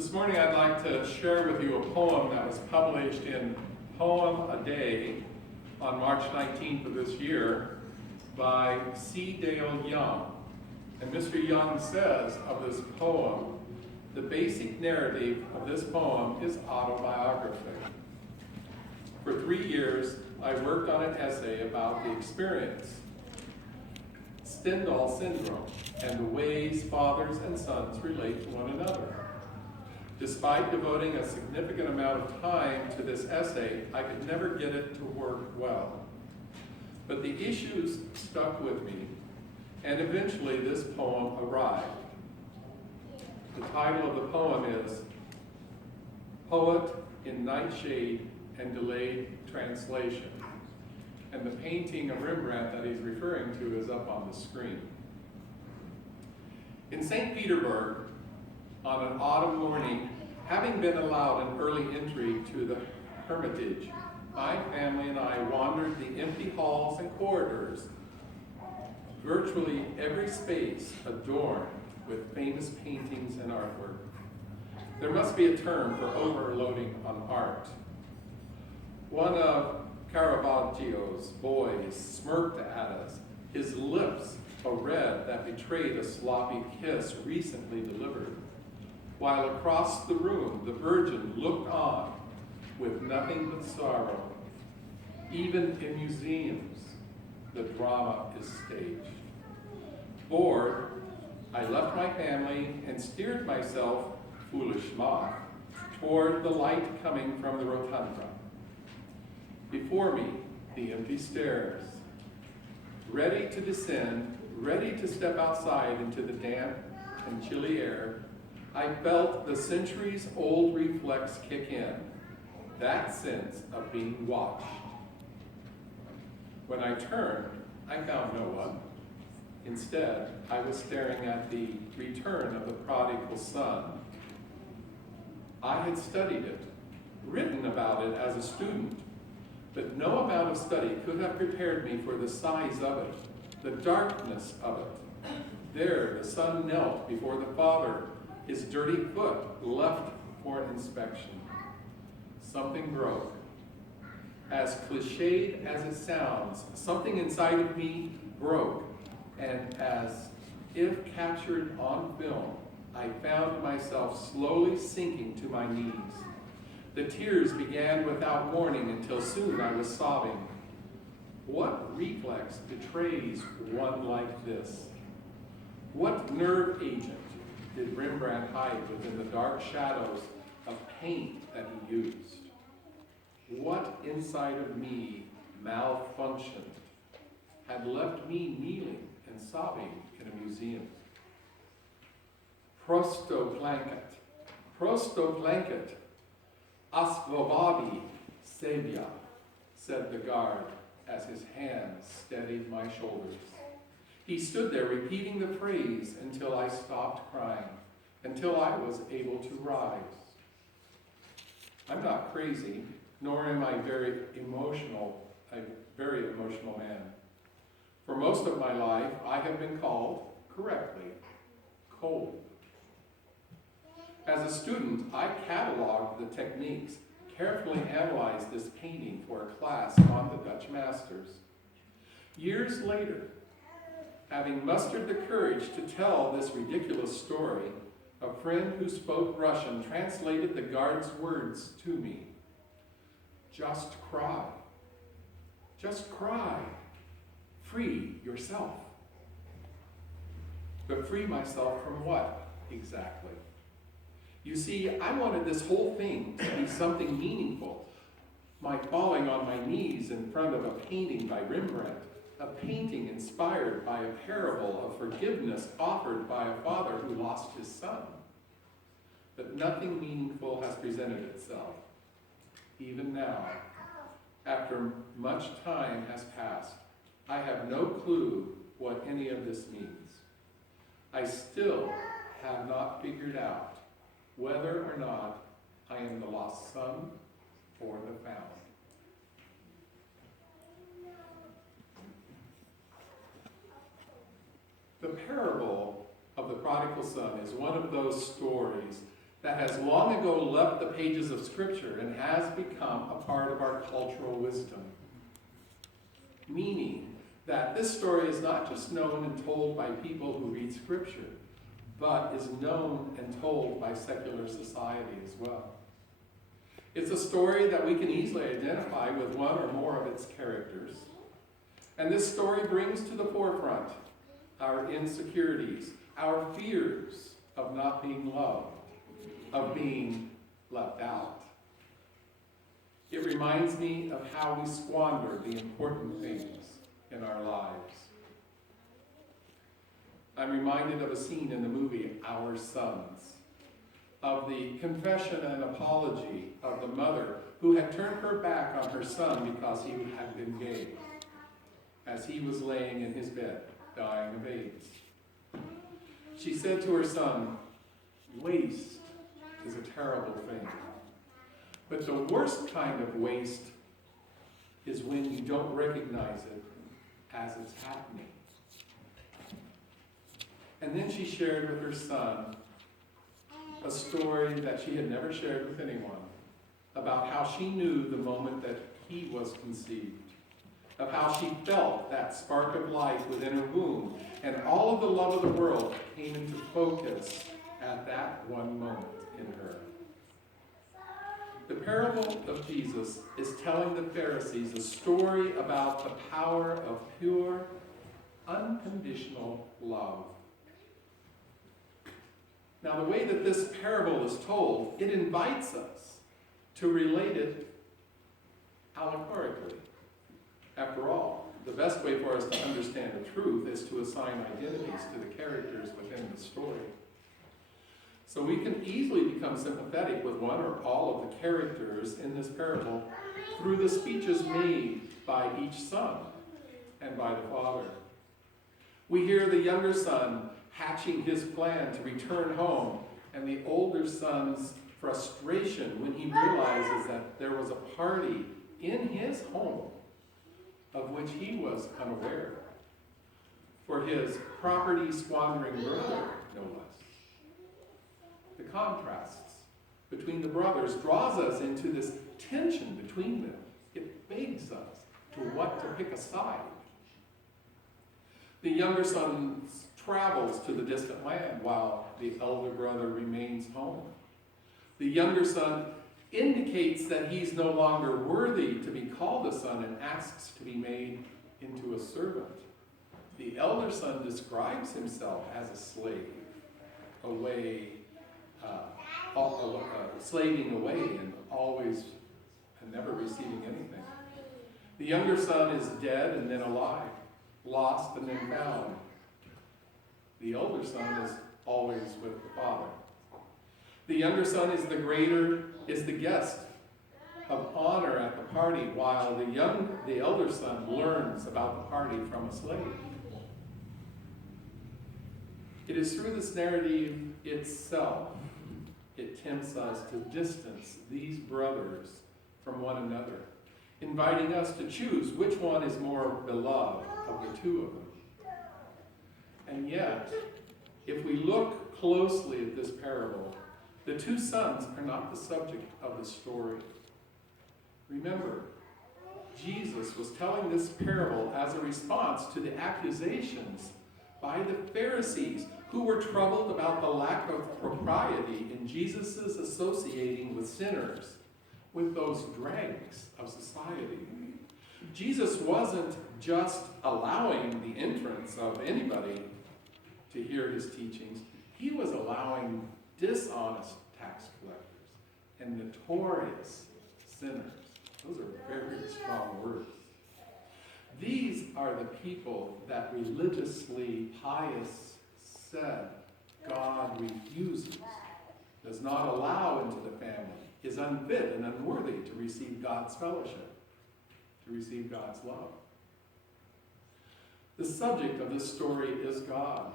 This morning I'd like to share with you a poem that was published in Poem a Day on March 19th of this year by C. Dale Young. And Mr. Young says of this poem, the basic narrative of this poem is autobiography. For 3 years, I worked on an essay about the experience, Stendhal syndrome, and the ways fathers and sons relate to one another. Despite devoting a significant amount of time to this essay, I could never get it to work well. But the issues stuck with me, and eventually this poem arrived. The title of the poem is Poet in Nightshade and Delayed Translation. And the painting of Rembrandt that he's referring to is up on the screen. In St. Petersburg, on an autumn morning, having been allowed an early entry to the Hermitage, my family and I wandered the empty halls and corridors, virtually every space adorned with famous paintings and artwork. There must be a term for overloading on art. One of Caravaggio's boys smirked at us, his lips a red that betrayed a sloppy kiss recently delivered, while across the room the Virgin looked on with nothing but sorrow. Even in museums, the drama is staged. Bored, I left my family and steered myself, foolish moth, toward the light coming from the rotunda. Before me, the empty stairs. Ready to descend, ready to step outside into the damp and chilly air, I felt the centuries-old reflex kick in, that sense of being watched. When I turned, I found no one. Instead, I was staring at the return of the prodigal son. I had studied it, written about it as a student, but no amount of study could have prepared me for the size of it, the darkness of it. There, the son knelt before the father, his dirty foot left for inspection. Something broke. As cliched as it sounds, something inside of me broke, and as if captured on film, I found myself slowly sinking to my knees. The tears began without warning until soon I was sobbing. What reflex betrays one like this? What nerve agent did Rembrandt hide within the dark shadows of paint that he used? What inside of me malfunctioned, had left me kneeling and sobbing in a museum? Prosto plancet, asvobabi sebia, said the guard as his hands steadied my shoulders. He stood there repeating the phrase until I stopped crying, until I was able to rise. I'm not crazy, nor am I a very emotional man. For most of my life, I have been called, correctly, cold. As a student, I cataloged the techniques, carefully analyzed this painting for a class on the Dutch masters. Years later, having mustered the courage to tell this ridiculous story, a friend who spoke Russian translated the guard's words to me. Just cry. Just cry. Free yourself. But free myself from what exactly? You see, I wanted this whole thing to be something meaningful. My falling on my knees in front of a painting by Rembrandt, a painting inspired by a parable of forgiveness offered by a father who lost his son. But nothing meaningful has presented itself. Even now, after much time has passed, I have no clue what any of this means. I still have not figured out whether or not I am the lost son or the found. The parable of the prodigal son is one of those stories that has long ago left the pages of Scripture and has become a part of our cultural wisdom. Meaning that this story is not just known and told by people who read Scripture, but is known and told by secular society as well. It's a story that we can easily identify with one or more of its characters. And this story brings to the forefront our insecurities, our fears of not being loved, of being left out. It reminds me of how we squander the important things in our lives. I'm reminded of a scene in the movie Our Sons, of the confession and apology of the mother who had turned her back on her son because he had been gay, as he was laying in his bed, dying of AIDS. She said to her son, "Waste is a terrible thing. But the worst kind of waste is when you don't recognize it as it's happening." And then she shared with her son a story that she had never shared with anyone about how she knew the moment that he was conceived, of how she felt that spark of life within her womb, and all of the love of the world came into focus at that one moment in her. The parable of Jesus is telling the Pharisees a story about the power of pure, unconditional love. Now, the way that this parable is told, it invites us to relate it allegorically. After all, the best way for us to understand the truth is to assign identities to the characters within the story. So we can easily become sympathetic with one or all of the characters in this parable through the speeches made by each son and by the father. We hear the younger son hatching his plan to return home, and the older son's frustration when he realizes that there was a party in his home of which he was unaware, for his property squandering brother, no less. The contrasts between the brothers draws us into this tension between them. It begs us to what to pick a side. The younger son travels to the distant land while the elder brother remains home. The younger son indicates that he's no longer worthy to be called a son and asks to be made into a servant. The elder son describes himself as a slave, slaving away and always and never receiving anything. The younger son is dead and then alive, lost and then found. The older son is always with the father. The younger son is the guest of honor at the party, while the elder son learns about the party from a slave. It is through this narrative itself, it tempts us to distance these brothers from one another, inviting us to choose which one is more beloved of the two of them. And yet, if we look closely at this parable, the two sons are not the subject of the story. Remember, Jesus was telling this parable as a response to the accusations by the Pharisees, who were troubled about the lack of propriety in Jesus' associating with sinners, with those dregs of society. Jesus wasn't just allowing the entrance of anybody to hear his teachings. He was allowing dishonest tax collectors and notorious sinners. Those are very strong words. These are the people that religiously pious said God refuses, does not allow into the family, is unfit and unworthy to receive God's fellowship, to receive God's love. The subject of this story is God.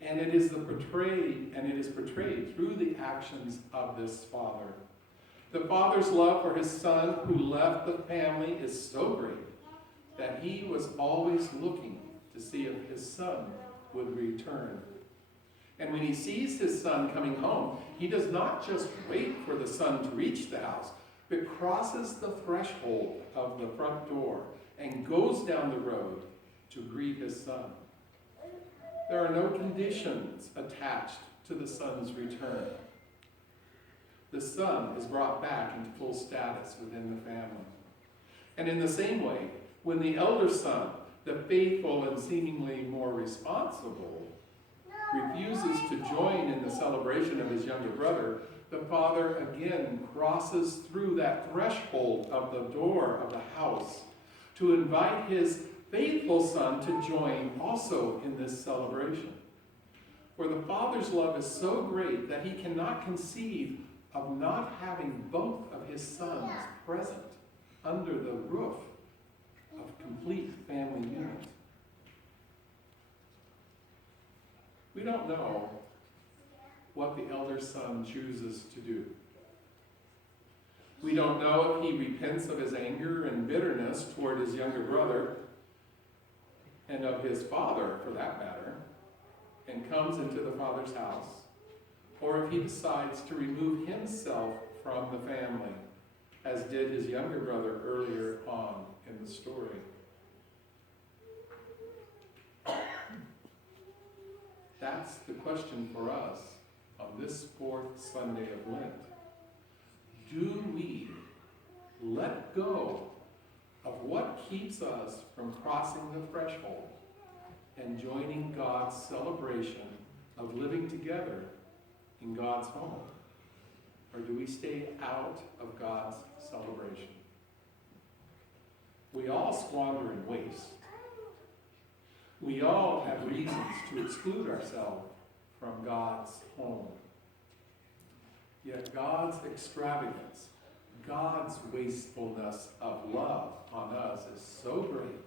And it is portrayed through the actions of this father. The father's love for his son who left the family is so great that he was always looking to see if his son would return. And when he sees his son coming home, he does not just wait for the son to reach the house, but crosses the threshold of the front door and goes down the road to greet his son. There are no conditions attached to the son's return. The son is brought back into full status within the family. And in the same way, when the elder son, the faithful and seemingly more responsible, refuses to join in the celebration of his younger brother, the father again crosses through that threshold of the door of the house to invite his faithful son to join also in this celebration. For the father's love is so great that he cannot conceive of not having both of his sons present under the roof of complete family unit. We don't know what the elder son chooses to do. We don't know if he repents of his anger and bitterness toward his younger brother, and of his father, for that matter, and comes into the father's house, or if he decides to remove himself from the family, as did his younger brother earlier on in the story. That's the question for us on this fourth Sunday of Lent. Do we let go of what keeps us from crossing the threshold and joining God's celebration of living together in God's home? Or do we stay out of God's celebration? We all squander and waste. We all have reasons to exclude ourselves from God's home. Yet God's extravagance, God's wastefulness of love on us is so great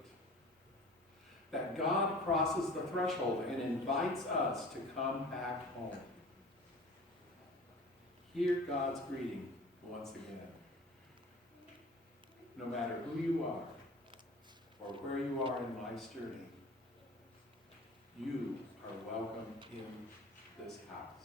that God crosses the threshold and invites us to come back home. Hear God's greeting once again. No matter who you are or where you are in life's journey, you are welcome in this house.